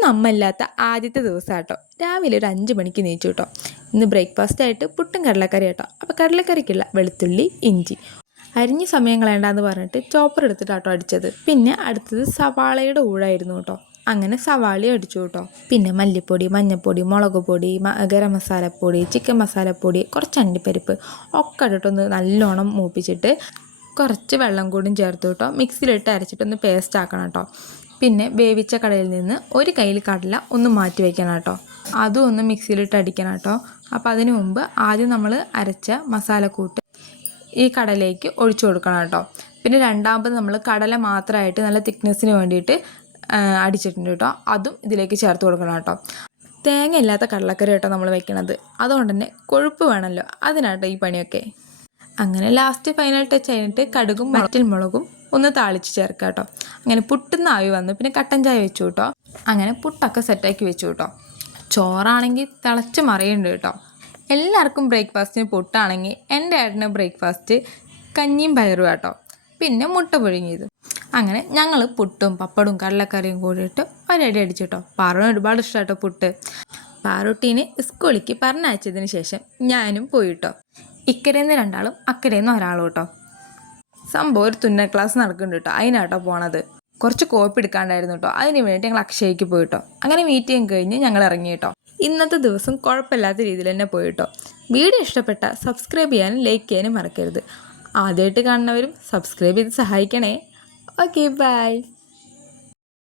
ഇന്ന് അമ്മ ഇല്ലാത്ത ആദ്യത്തെ ദിവസം കേട്ടോ. രാവിലെ ഒരു 5 മണിക്ക് നീച്ചു കേട്ടോ. ഇന്ന് ബ്രേക്ക്ഫാസ്റ്റ് ആയിട്ട് പുട്ടും കടലക്കറി കേട്ടോ. അപ്പോൾ കടലക്കറിക്കുള്ള വെളുത്തുള്ളി, ഇഞ്ചി അരിഞ്ഞ സമയം കളയണ്ടെന്ന് പറഞ്ഞിട്ട് ചോപ്പർ എടുത്തിട്ടാട്ടോ അടിച്ചത്. പിന്നെ അടുത്തത് സവാളയുടെ ഊഴായിരുന്നു കേട്ടോ. അങ്ങനെ സവാള അടിച്ചു കേട്ടോ. പിന്നെ മല്ലിപ്പൊടി, മഞ്ഞൾപ്പൊടി, മുളക് പൊടി, ഗരം മസാലപ്പൊടി, ചിക്കൻ മസാലപ്പൊടി, കുറച്ച് അണ്ടിപ്പരിപ്പ് ഒക്കെ ഇട്ടിട്ടൊന്ന് നല്ലോണം മൂപ്പിച്ചിട്ട് കുറച്ച് വെള്ളം കൂടി ചേർത്ത് കേട്ടോ. മിക്സിയിലിട്ട് അരച്ചിട്ടൊന്ന് പേസ്റ്റ് ആക്കണം കേട്ടോ. പിന്നെ വേവിച്ച കടയിൽ നിന്ന് ഒരു കയ്യിൽ കടല ഒന്ന് മാറ്റി വയ്ക്കണം കേട്ടോ. അതും ഒന്ന് മിക്സിയിലിട്ട് അടിക്കണം കേട്ടോ. അപ്പോൾ അതിന് മുമ്പ് ആദ്യം നമ്മൾ അരച്ച മസാലക്കൂട്ട് ഈ കടലയ്ക്ക് ഒഴിച്ചു കൊടുക്കണം കേട്ടോ. പിന്നെ രണ്ടാമത് നമ്മൾ കടല മാത്രമായിട്ട് നല്ല തിക്നെസ്സിന് വേണ്ടിയിട്ട് അടിച്ചിട്ടുണ്ട് കേട്ടോ. അതും ഇതിലേക്ക് ചേർത്ത് കൊടുക്കണം കേട്ടോ. തേങ്ങ ഇല്ലാത്ത കടലക്കറി കേട്ടോ നമ്മൾ വെക്കണത്. അതുകൊണ്ട് തന്നെ കൊഴുപ്പ് വേണമല്ലോ, അതിനാട്ടോ ഈ പണിയൊക്കെ. അങ്ങനെ ലാസ്റ്റ് ഫൈനൽ ടച്ച് ആയിട്ട് കടുകും വറ്റൽമുളകും ഒന്ന് താളിച്ച് ചേർക്കുക കേട്ടോ. അങ്ങനെ പുട്ടുന്ന ആവി വന്നു. പിന്നെ കട്ടൻ ചായ വെച്ചു കേട്ടോ. അങ്ങനെ പുട്ടൊക്കെ സെറ്റാക്കി വെച്ചു കേട്ടോ. ചോറാണെങ്കിൽ തിളച്ച് മറിയുന്നുണ്ട് കേട്ടോ. എല്ലാവർക്കും ബ്രേക്ക്ഫാസ്റ്റിന് പുട്ടാണെങ്കിൽ എൻ്റെ ഏട്ടന് ബ്രേക്ക്ഫാസ്റ്റ് കഞ്ഞിയും പയറും കേട്ടോ. പിന്നെ മുട്ട പുഴുങ്ങിയത്. അങ്ങനെ ഞങ്ങൾ പുട്ടും പപ്പടും കടലക്കറിയും കൂടിയിട്ട് ഒരടി അടിച്ചു കേട്ടോ. പാറുവിന് ഒരുപാട് ഇഷ്ടം കേട്ടോ പുട്ട്. പാറുട്ടീനെ സ്കൂളിലേക്ക് പറഞ്ഞയച്ചതിന് ശേഷം ഞാനും പോയിട്ടോ. ഇക്കരേന്ന് രണ്ടാളും അക്കരേന്ന് ഒരാളും കേട്ടോ. സംഭവം ഒരു തുന്നൽ ക്ലാസ് നടക്കുന്നുണ്ട് കേട്ടോ. അതിനാട്ടോ പോണത്. കുറച്ച് കോപ്പി എടുക്കാണ്ടായിരുന്നു കേട്ടോ. അതിന് വേണ്ടിയിട്ട് ഞങ്ങൾ അക്ഷയയ്ക്ക് പോയിട്ടോ. അങ്ങനെ മീറ്റിംഗ് കഴിഞ്ഞ് ഞങ്ങൾ ഇറങ്ങി കേട്ടോ. ഇന്നത്തെ ദിവസം കുഴപ്പമില്ലാത്ത രീതിയിൽ തന്നെ പോയിട്ടോ. വീഡിയോ ഇഷ്ടപ്പെട്ട സബ്സ്ക്രൈബ് ചെയ്യാനും ലൈക്ക് ചെയ്യാനും മറക്കരുത്. ആദ്യമായിട്ട് കാണുന്നവരും സബ്സ്ക്രൈബ് ചെയ്ത് സഹായിക്കണേ. Okay, by.